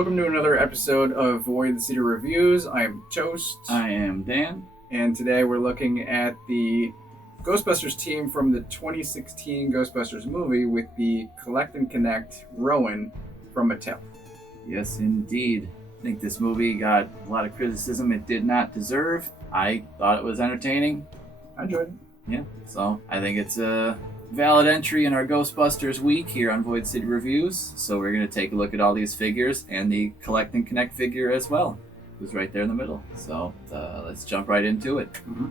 Welcome to another episode of Void the City Reviews. I am Toast. I am Dan. And today we're looking at the Ghostbusters team from the 2016 Ghostbusters movie with the Collect and Connect Rowan from Mattel. Yes, indeed. I think this movie got a lot of criticism it did not deserve. I thought it was entertaining. I enjoyed it. Yeah, so I think it's a valid entry in our Ghostbusters week here on Void City Reviews. So we're going to take a look at all these figures and the Collect and Connect figure as well. It was right there in the middle. So let's jump right into it. Mm-hmm.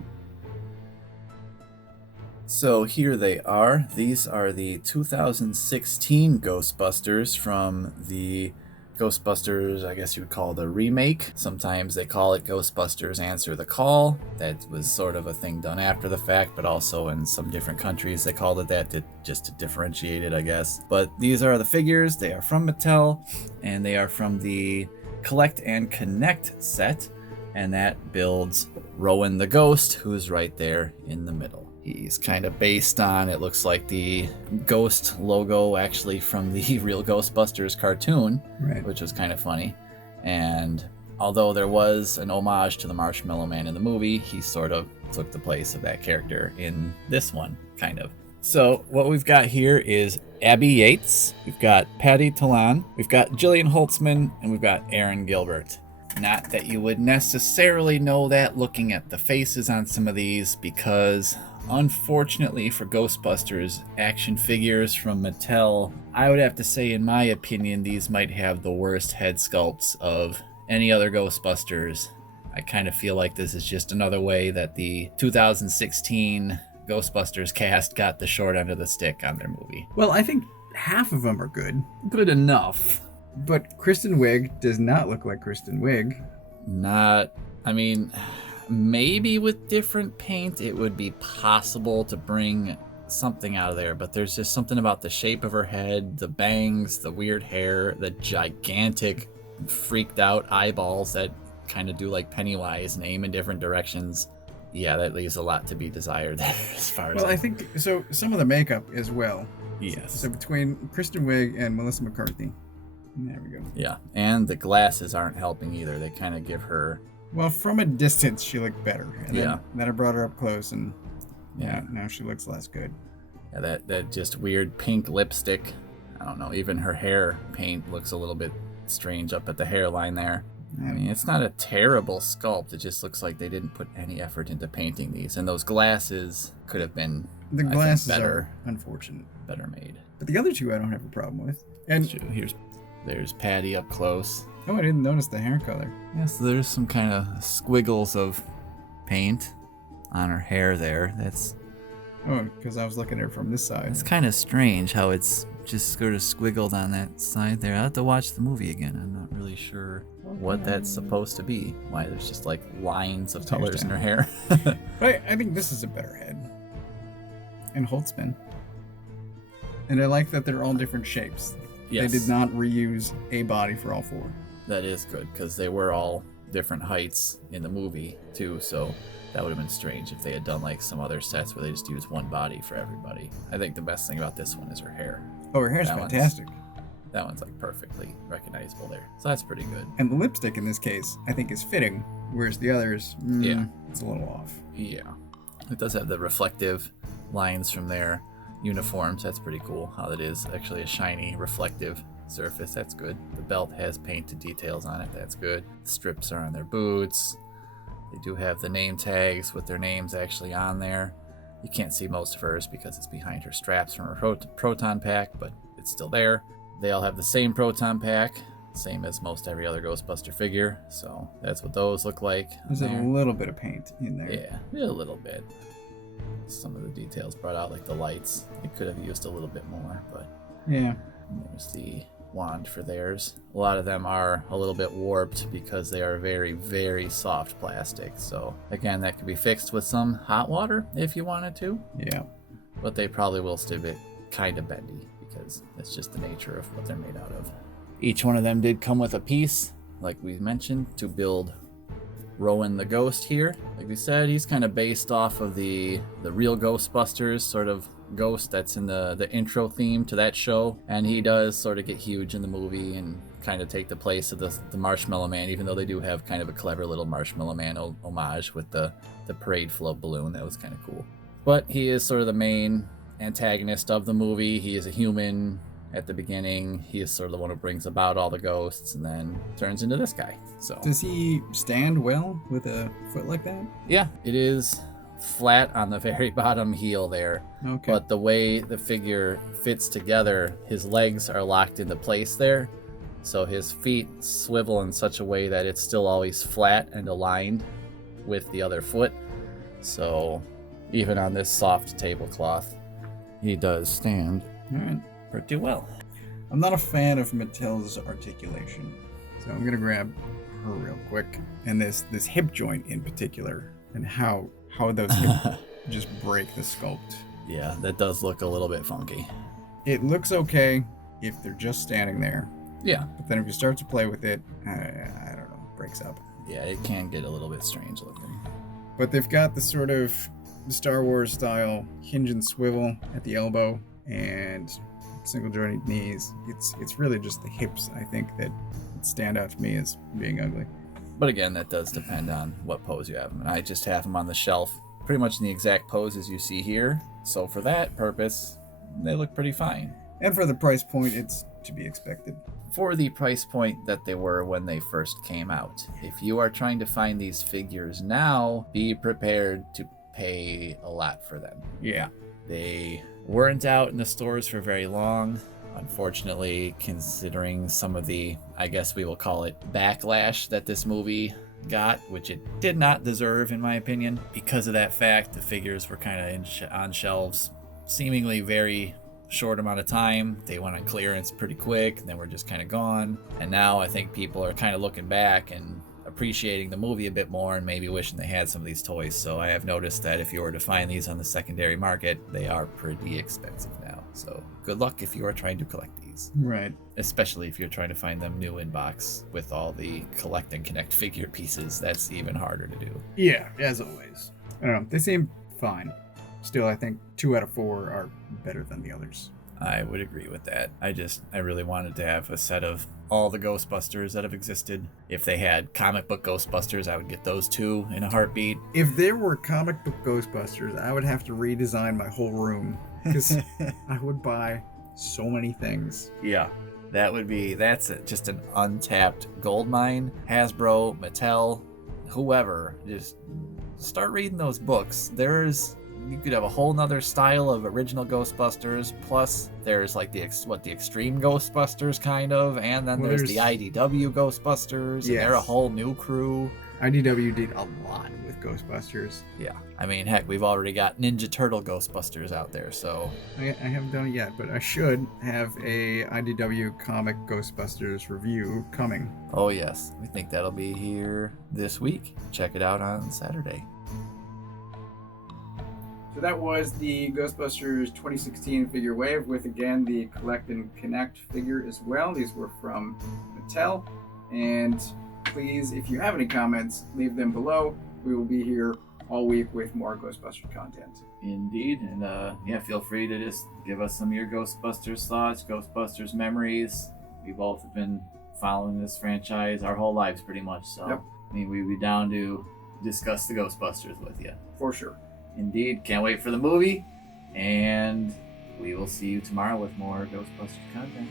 So here they are. These are the 2016 Ghostbusters from the Ghostbusters, I guess you would call it a remake. Sometimes they call it Ghostbusters Answer the Call. That was sort of a thing done after the fact, but also in some different countries they called it that just to differentiate it, I guess. But these are the figures. They are from Mattel, and they are from the Collect and Connect set, and that builds Rowan the Ghost, who's right there in the middle. He's kind of based on, it looks like, the ghost logo actually from the real Ghostbusters cartoon, Right. Which was kind of funny. And although there was an homage to the Marshmallow Man in the movie, he sort of took the place of that character in this one, kind of. So what we've got here is Abby Yates, we've got Patty Talon, we've got Jillian Holtzman, and we've got Aaron Gilbert. Not that you would necessarily know that looking at the faces on some of these, because unfortunately for Ghostbusters action figures from Mattel, I would have to say, in my opinion, these might have the worst head sculpts of any other Ghostbusters. I kind of feel like this is just another way that the 2016 Ghostbusters cast got the short end of the stick on their movie. Well, I think half of them are good, Good enough. but Kristen Wiig does not look like Kristen Wiig. Maybe with different paint it would be possible to bring something out of there, but there's just something about the shape of her head, the bangs, the weird hair, the gigantic freaked out eyeballs that kind of do like Pennywise and aim in different directions. Yeah, that leaves a lot to be desired there as far as Well, I think so. Some of the makeup as well. Yes. So between Kristen Wiig and Melissa McCarthy. There we go. Yeah, and the glasses aren't helping either. They kind of give her... Well, from a distance, she looked better. And Yeah. Then I brought her up close, and Yeah. now she looks less good. Yeah, that just weird pink lipstick. I don't know, even her hair paint looks a little bit strange up at the hairline there. I mean, it's not a terrible sculpt. It just looks like they didn't put any effort into painting these. And those glasses could have been, The I think, glasses better, are unfortunate. better made. But the other two I don't have a problem with. And There's Patty up close. oh, I didn't notice the hair color. Yes, there's some kind of squiggles of paint on her hair there. That's Oh, because I was looking at her from this side. kind of strange how it's just sort of squiggled on that side there. I'll have to watch the movie again. I'm not really sure what that's supposed to be. Why there's just like lines of colors in her hair. But I think this is a better head. And Holtzman. And I like that they're all different shapes. Yes. They did not reuse a body for all four. That is good, because they were all different heights in the movie, too, so that would have been strange if they had done like some other sets where they just used one body for everybody. I think the best thing about this one is her hair. Oh, her hair's That one's- fantastic. That one's like perfectly recognizable there, so that's pretty good. And the lipstick in this case, I think, is fitting, whereas the others, Yeah. it's a little off. Yeah. It does have the reflective lines from their uniforms. That's pretty cool, how it is actually a shiny, reflective surface. That's good. The belt has painted details on it. That's good. Strips are on their boots. They do have the name tags with their names actually on there. You can't see most of hers because it's behind her straps from her proton pack, but it's still there. They all have the same proton pack, same as most every other Ghostbuster figure, so that's what those look like. There's a there. little bit of paint in there. Yeah, a little bit. Some of the details brought out, like the lights. They could have used a little bit more, but Yeah. there's the wand for theirs. A lot of them are a little bit warped because they are very, very soft plastic. So again, that could be fixed with some hot water if you wanted to, Yeah. but they probably will still be kind of bendy because that's just the nature of what they're made out of. Each one of them did come with a piece, like we mentioned, to build Rowan the Ghost here. Like we said, he's kind of based off of the real Ghostbusters, sort of ghost that's in the intro theme to that show, and he does sort of get huge in the movie and kind of take the place of the Marshmallow Man, even though they do have kind of a clever little Marshmallow Man homage with the parade float balloon. That was kind of cool. But he is sort of the main antagonist of the movie. He is a human at the beginning. He is sort of the one who brings about all the ghosts and then turns into this guy. So Does he stand well with a foot like that? yeah, it is flat on the very bottom heel there. Okay. But the way the figure fits together, his legs are locked into place there. So his feet swivel in such a way that it's still always flat and aligned with the other foot. So even on this soft tablecloth, he does stand All right. pretty well. I'm not a fan of Mattel's articulation, so I'm gonna grab her real quick, and this hip joint in particular, and how those hips just break the sculpt. Yeah, that does look a little bit funky. It looks okay if they're just standing there, Yeah. but then if you start to play with it, I don't know, breaks up. Yeah, it can get a little bit strange looking. But they've got the sort of Star Wars style hinge and swivel at the elbow and single jointed knees. It's really just the hips, I think, that stand out to me as being ugly. But again, that does depend on what pose you have them. And I just have them on the shelf pretty much in the exact pose as you see here. So for that purpose, they look pretty fine. And for the price point, it's to be expected. For the price point that they were when they first came out. If you are trying to find these figures now, be prepared to pay a lot for them. Yeah. They weren't out in the stores for very long. Unfortunately, considering some of the, I guess we will call it, backlash that this movie got, which it did not deserve in my opinion. Because of that fact, the figures were kind of on shelves seemingly very short amount of time. They went on clearance pretty quick, and then were just kind of gone. And now I think people are kind of looking back and appreciating the movie a bit more and maybe wishing they had some of these toys. So I have noticed that if you were to find these on the secondary market, they are pretty expensive now. So good luck if you are trying to collect these. Right. Especially if you're trying to find them new in box with all the collect and connect figure pieces. That's even harder to do. Yeah, as always. I don't know. They seem fine. Still, I think 2 out of 4 are better than the others. I would agree with that. I really wanted to have a set of all the Ghostbusters that have existed. If they had comic book Ghostbusters, I would get those too in a heartbeat. If there were comic book Ghostbusters, I would have to redesign my whole room because I would buy so many things. Yeah, that's just an untapped gold mine. Hasbro, Mattel, whoever, just start reading those books. You could have a whole nother style of original Ghostbusters, plus there's like the extreme Ghostbusters kind of, and then there's the IDW Ghostbusters, and they're a whole new crew. IDW did a lot with Ghostbusters. Yeah, I mean, heck, we've already got Ninja Turtle Ghostbusters out there, so I haven't done it yet, but I should have a IDW comic Ghostbusters review coming. oh yes, we think that'll be here this week. Check it out on Saturday. So that was the Ghostbusters 2016 figure wave with, again, the Collect and Connect figure as well. These were from Mattel. And please, if you have any comments, leave them below. We will be here all week with more Ghostbusters content. Indeed, and feel free to just give us some of your Ghostbusters thoughts, Ghostbusters memories. We both have been following this franchise our whole lives pretty much, so Yep. I mean, we'd be down to discuss the Ghostbusters with you. For sure. Indeed, can't wait for the movie, and we will see you tomorrow with more Ghostbusters content.